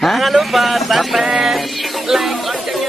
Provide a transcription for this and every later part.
Jangan lupa subscribe, like, loncengnya.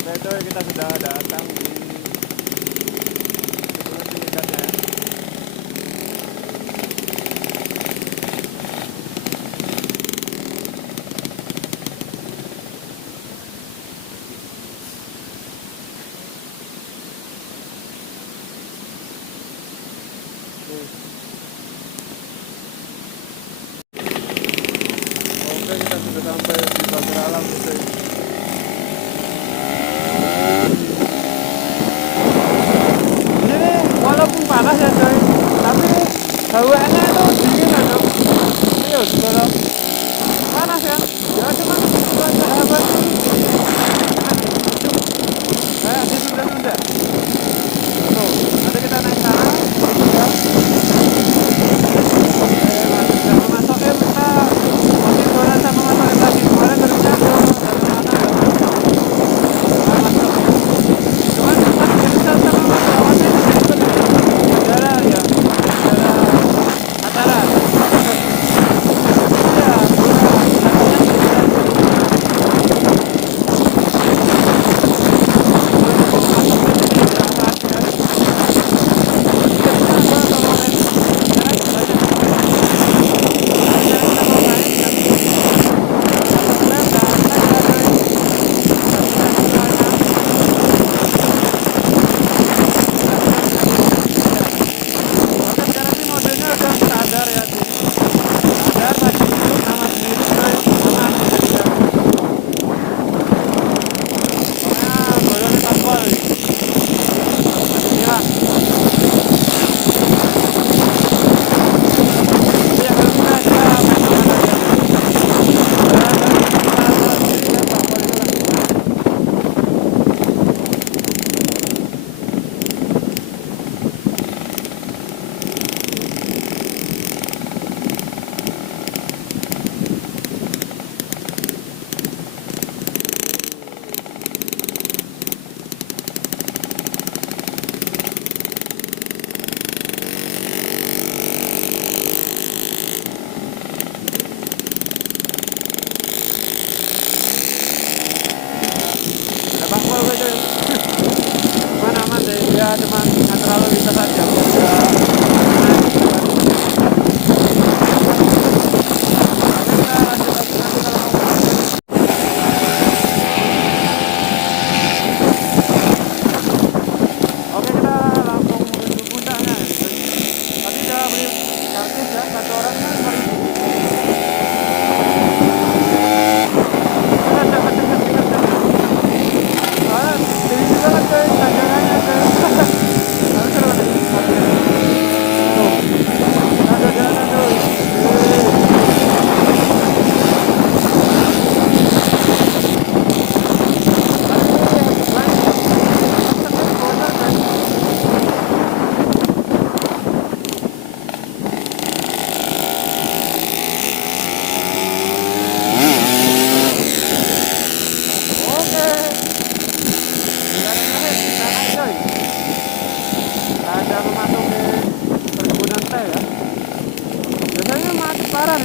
Oke, itu kita sudah datang di sebelum tingkatnya. Oke, kita sudah sampai di pagar alam itu. Walaupun panas ya coy, tapi hawaannya itu dingin ya coy. Iya, kalau panas ya, ya cuma cuaca hawa itu kayak ditunda-tunda. Tuh, nanti kita naik sana, ya. Masuk kita masih dolan sama masuk lagi. Kemarin terusnya ke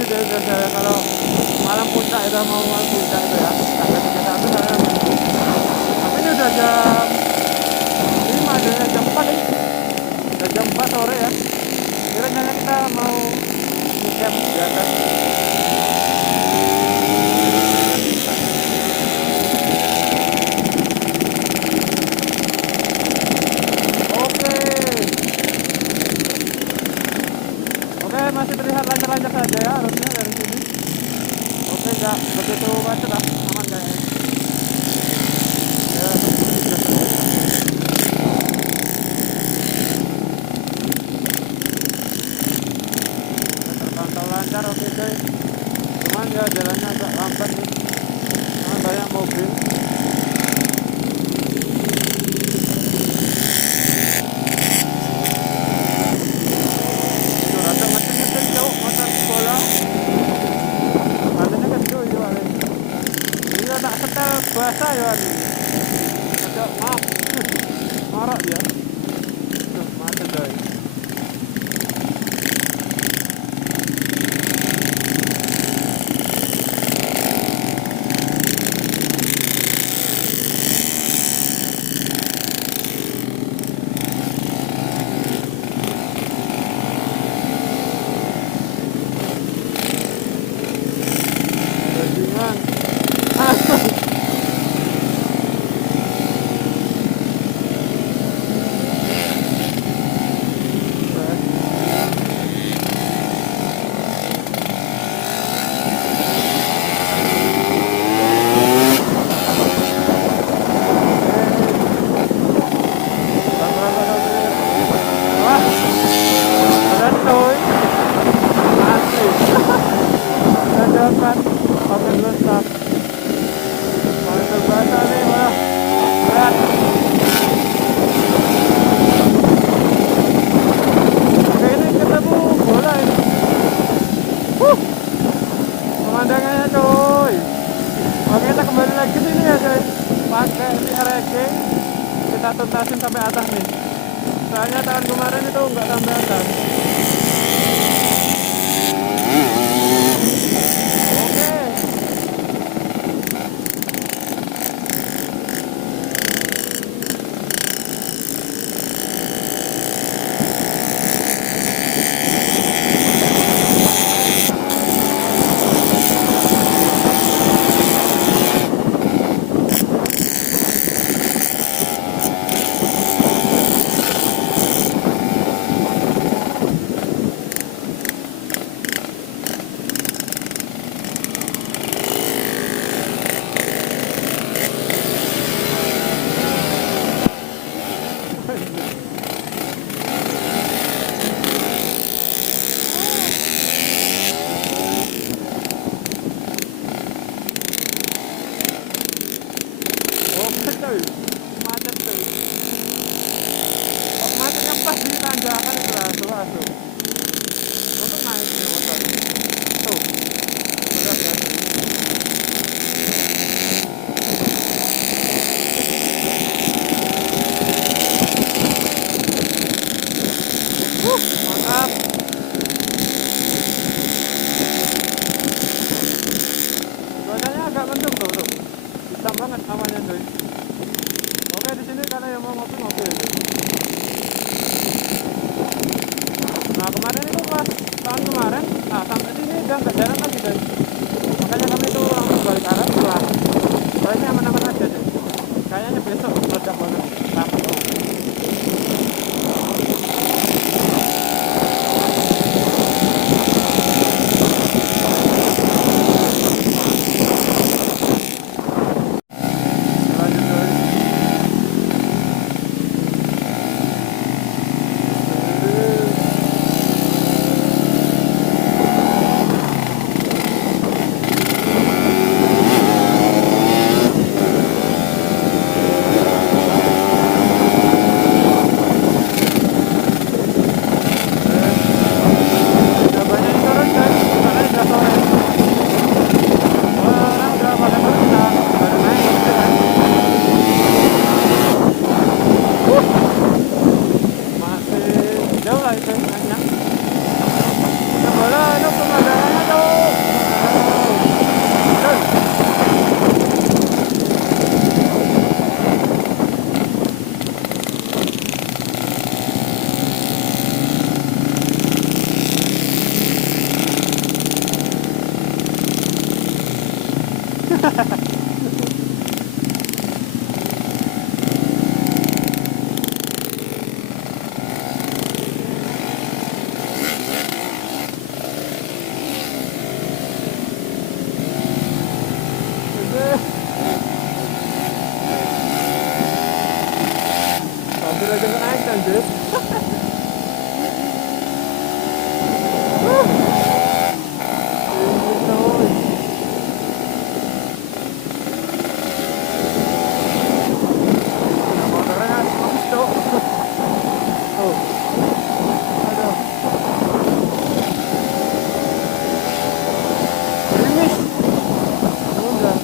jadi biasanya kalau malam puncak itu mau malam puncak itu ya tanggal 31 saya minggu. Tapi ini udah jam 5, jam 4 nih. Udah jam 4 sore ya. Ini rencana kita mau camp di atas. Oke, masih terlihat lancar-lancar saja ya arusnya dari sini. Oke, nggak begitu macet lah, aman kayaknya. Ya, terpantau lancar, oke guys. Cuman ya jalannya agak lambat nih, karena banyak mobil. Tuh, rada macet-macet jauh motor sekolah. Adanya kan jauh ya, paling. Ini tak setel bahasa ya nih. Ada maaf, marah dia. Tuh, macet guys. Bajingan. Wah, ada coy. Asli. Ada kan pakai gelostak. Pakai terbata nih malah berat. Oke, ini ketemu bola ini. Pemandangannya coy. Oke, kita kembali lagi ke sini ya guys. Pakai RRG kita tuntasin sampai atas nih. Soalnya tahun kemarin itu nggak sampai atas. Oke. Oke coy, macet coy. Kok macetnya pas di tanjakan itu langsung. Untuk naik nih motor. Tuh, udah kan. Mantap. Cuacanya agak mendung tuh. Hitam banget awannya coy. Oke, di sini kalau yang mau ngopi ya coy. Nah, kemarin itu pas tahun kemarin, nah sampai sini udah nggak jalan lagi guys. Makanya kami tuh langsung balik arah pulang. Soalnya aman-aman aja coy. Kayaknya besok meledak banget. Takut. Lanjut coy. Hampir aja naik anjir. Motornya bagus tuh. Tuh. Aduh. Gerimis. Udah.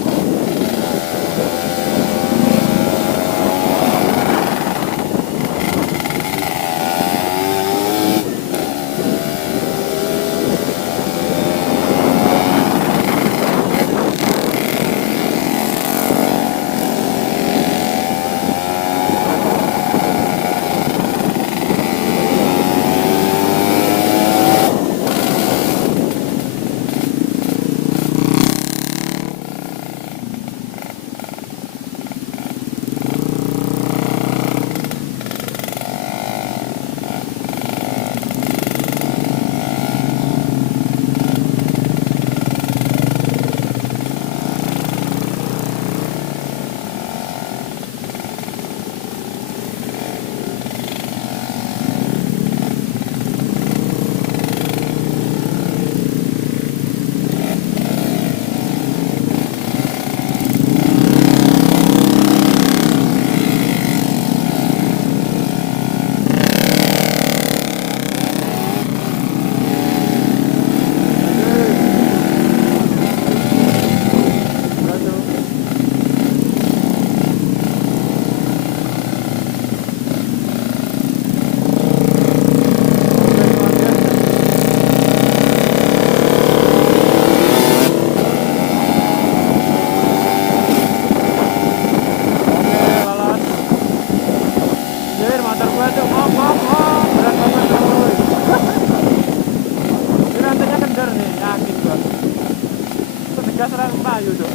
Serang Melayu tuh.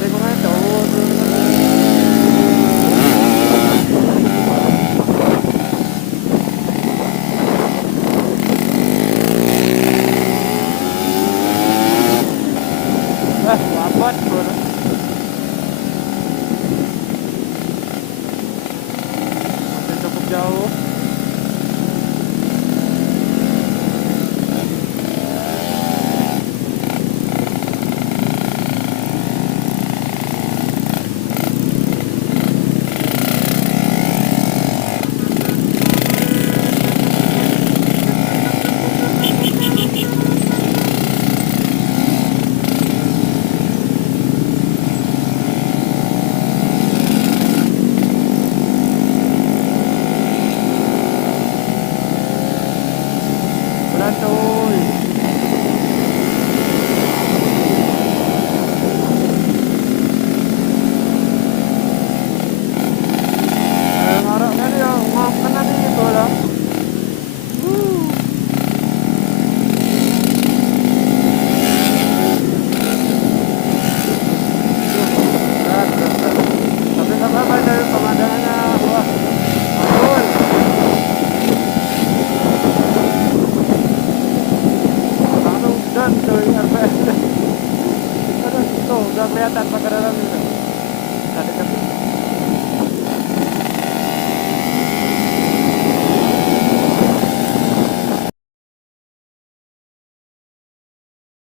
Lingkungannya jauh tuh. Lambat bro. Masih cukup jauh. Santuy. Ngarok kan ya mau kena nih bola. Tapi nggak apa-apa dari pemandangannya. Wah, ampun. Dan tuh RPS. Aduh, tuh udah kelihatan pakai dalam itu. Ada